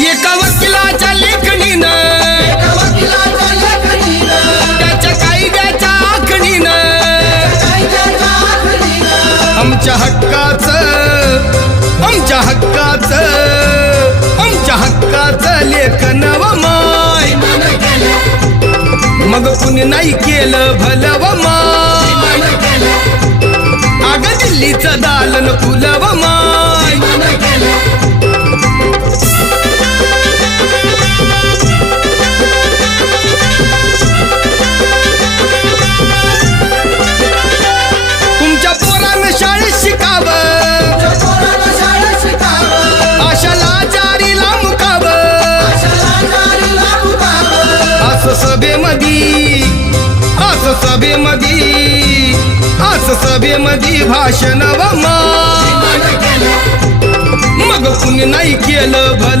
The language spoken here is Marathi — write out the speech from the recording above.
एका वकिलाच्या लेखणीनं त्याच्या कायद्याच्या आखणीनं आमच्या हक्काचं लेखन व माय मग कुणी नाही केलं भलं व माय अग दिल्लीचं दालन फुलं व माय तुमच्या पोरानं शाळेत शिकावं आशाला जारीला मुकावं असं सभेमधी भाषण व माय मग कुणी नाही केलं भलं